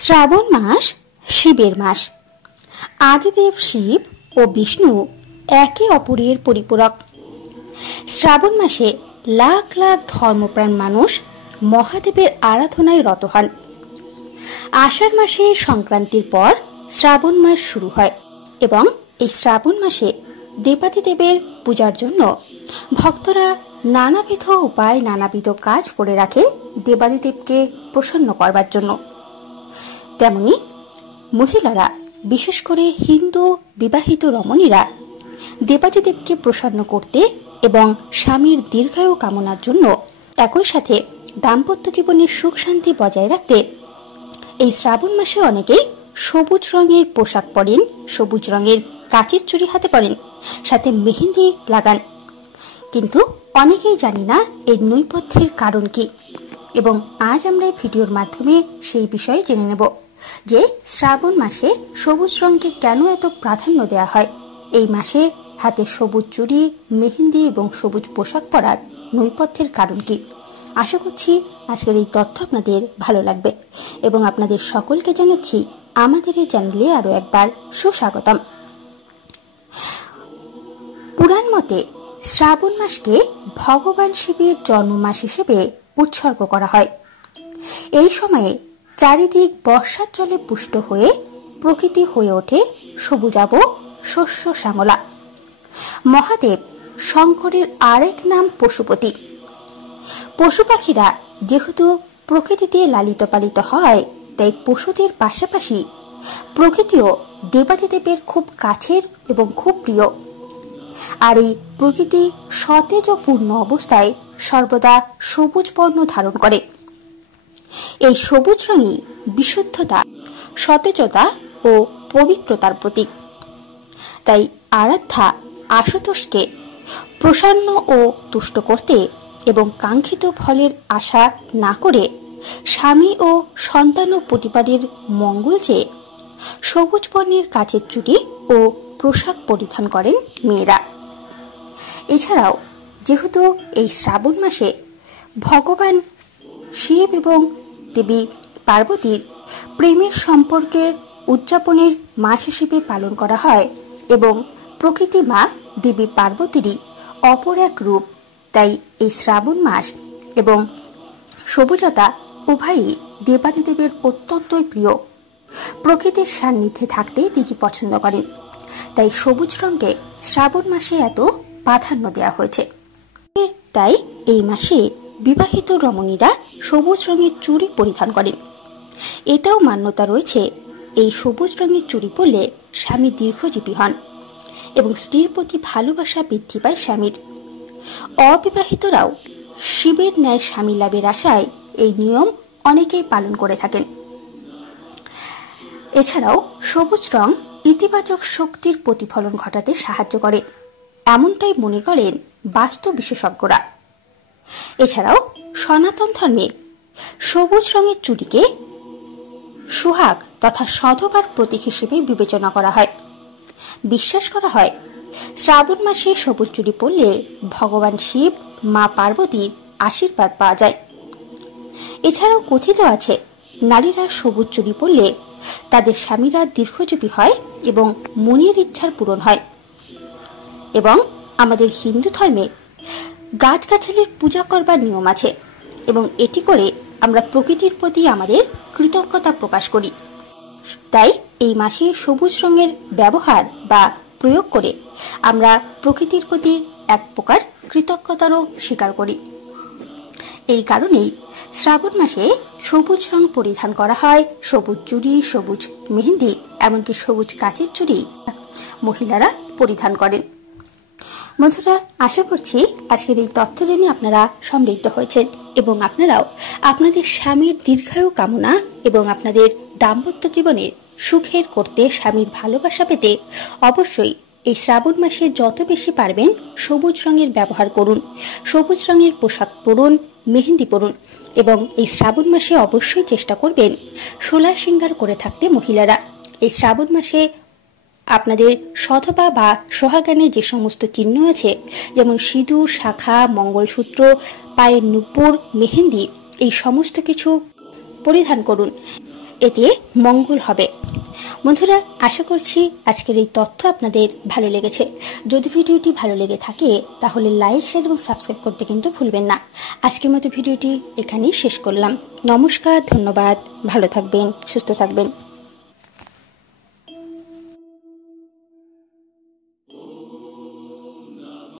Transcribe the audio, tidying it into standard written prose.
শ্রাবণ মাস শিবের মাস। আদিদেব শিব ও বিষ্ণু একে অপরের পরিপূরক। শ্রাবণ মাসে লাখ লাখ ধর্মপ্রাণ মানুষ মহাদেবের আরাধনায় রত হন। আষাঢ় মাসে সংক্রান্তির পর শ্রাবণ মাস শুরু হয় এবং এই শ্রাবণ মাসে দেবাদিদেবের পূজার জন্য ভক্তরা নানাবিধ উপায় নানাবিধ কাজ করে রাখেন দেবাদিদেবকে প্রসন্ন করবার জন্য। তেমনি মহিলারা, বিশেষ করে হিন্দু বিবাহিত রমণীরা দেবাদিদেবকে প্রসন্ন করতে এবং স্বামীর দীর্ঘায়ু কামনার জন্য একই সাথে দাম্পত্য জীবনের সুখ শান্তি বজায় রাখতে এই শ্রাবণ মাসে অনেকেই সবুজ রঙের পোশাক পরেন, সবুজ রঙের কাচের চুড়ি হাতে পরেন, সাথে মেহেন্দি লাগান। কিন্তু অনেকেই জানি না এই নৈপথ্যের কারণ কি, এবং আজ আমরা এই ভিডিওর মাধ্যমে সেই বিষয়ে জেনে নেব যে শ্রাবণ মাসে সবুজ রঙকে কেন এত প্রাধান্য দেওয়া হয়। এই মাসে হাতে সবুজ চুড়ি, মেহেন্দি এবং সবুজ পোশাক পরার নৈপথ্যের কারণ কি। আশা করছি আজকের এই তথ্য আপনাদের ভালো লাগবে এবং আপনাদের সকলকে জানাচ্ছি আমাদের এই চ্যানেলে আরো একবার সুস্বাগতম। পুরাণ মতে শ্রাবণ মাসকে ভগবান শিবের জন্ম মাস হিসেবে উৎসর্গ করা হয়। এই সময়ে চারিদিক বর্ষার জলে পুষ্ট হয়ে প্রকৃতি হয়ে ওঠে সবুজাভ শস্য শ্যামলা। মহাদেব শঙ্করের আরেক নাম পশুপতি। পশু পাখিরা যেহেতু প্রকৃতিতে লালিত পালিত হয়, তাই পশুদের পাশাপাশি প্রকৃতিও দেবাদিদেবের খুব কাছের এবং খুব প্রিয়। আর এই প্রকৃতি সতেজ ও পূর্ণ অবস্থায় সর্বদা সবুজ বর্ণ ধারণ করে। এই সবুজ রঙই বিশুদ্ধতা, সতেজতা ও পবিত্রতার প্রতীক। তাই আরাধ্যা আশুতোষকে প্রসন্ন ও তুষ্ট করতে এবং কাঙ্ক্ষিত ফলের আশা না করে স্বামী ও সন্তান ও পরিবারের মঙ্গল চেয়ে সবুজ বর্ণের কাচের চুড়ি ও পোশাক পরিধান করেন মেয়েরা। এছাড়াও যেহেতু এই শ্রাবণ মাসে ভগবান শিব এবং দেবী পার্বতীর প্রেমের সম্পর্কের উদযাপনের মাস হিসেবে পালন করা হয় এবং প্রকৃতি মা দেবী পার্বতীরই অপর এক রূপ, তাই এই শ্রাবণ মাস এবং সবুজতা উভয়ই দেবাদিদেবের অত্যন্তই প্রিয়। প্রকৃতির সান্নিধ্যে থাকতে তিনি পছন্দ করেন, তাই সবুজ রঙকে শ্রাবণ মাসে এত প্রাধান্য দেওয়া হয়েছে। তাই এই মাসে বিবাহিত রমণীরা সবুজ রঙের চুড়ি পরিধান করেন। এটাও মান্যতা রয়েছে এই সবুজ রঙের চুড়ি পরলে স্বামী দীর্ঘজীবী হন এবং স্ত্রীর প্রতি ভালোবাসা বৃদ্ধি পায় স্বামীর। অবিবাহিতরাও শিবের ন্যায় স্বামী লাভের আশায় এই নিয়ম অনেকেই পালন করে থাকেন। এছাড়াও সবুজ রং ইতিবাচক শক্তির প্রতিফলন ঘটাতে সাহায্য করে, এমনটাই মনে করেন বাস্তু বিশেষজ্ঞরা। এছাড়াও সনাতন ধর্মে সবুজ রঙের চুড়িকে সুহাগ তথা সধবার প্রতীক হিসেবে বিবেচনা করা হয়। বিশ্বাস করা হয় শ্রাবণ মাসে সবুজ চুড়ি পরলে ভগবান শিব, মা পার্বতীর আশীর্বাদ পাওয়া যায়। এছাড়াও কথিত আছে নারীরা সবুজ চুড়ি পরলে তাদের স্বামীরা দীর্ঘজীবী হয় এবং মনের ইচ্ছার পূরণ হয়। এবং আমাদের হিন্দু ধর্মে গাছগাছালির পূজা করবার নিয়ম আছে এবং এটি করে আমরা প্রকৃতির প্রতি আমাদের কৃতজ্ঞতা প্রকাশ করি। তাই এই মাসে সবুজ রঙের ব্যবহার বা প্রয়োগ করে আমরা প্রকৃতির প্রতি এক প্রকার কৃতজ্ঞতারও স্বীকার করি। এই কারণেই শ্রাবণ মাসে সবুজ রং পরিধান করা হয়। সবুজ চুড়ি, সবুজ মেহেন্দি, এমনকি সবুজ কাচের চুড়ি মহিলারা পরিধান করেন। বন্ধুরা, আশা করছি আজকের এই তথ্য জেনে আপনারা সমৃদ্ধ হয়েছেন এবং আপনারাও আপনাদের স্বামীর দীর্ঘায়ু কামনা এবং আপনাদের দাম্পত্য জীবনের সুখের করতে স্বামীর ভালোবাসা পেতে অবশ্যই এই শ্রাবণ মাসে যত বেশি পারবেন সবুজ রঙের ব্যবহার করুন, সবুজ রঙের পোশাক পরুন, মেহেন্দি পরুন এবং এই শ্রাবণ মাসে অবশ্যই চেষ্টা করবেন সোলার শৃঙ্গার করে থাকতে মহিলারা। এই শ্রাবণ মাসে আপনাদের সধবা বা সোহাগানের যে সমস্ত চিহ্ন আছে, যেমন সিঁদুর, শাখা, মঙ্গলসূত্র, পায়ের নুপুর, মেহেন্দি, এই সমস্ত কিছু পরিধান করুন এতে মঙ্গল হবে। বন্ধুরা, আশা করছি আজকের এই তথ্য আপনাদের ভালো লেগেছে। যদি ভিডিওটি ভালো লেগে থাকে তাহলে লাইক, শেয়ার এবং সাবস্ক্রাইব করতে কিন্তু ভুলবেন না। আজকের মতো ভিডিওটি এখানেই শেষ করলাম। নমস্কার, ধন্যবাদ, ভালো থাকবেন, সুস্থ থাকবেন।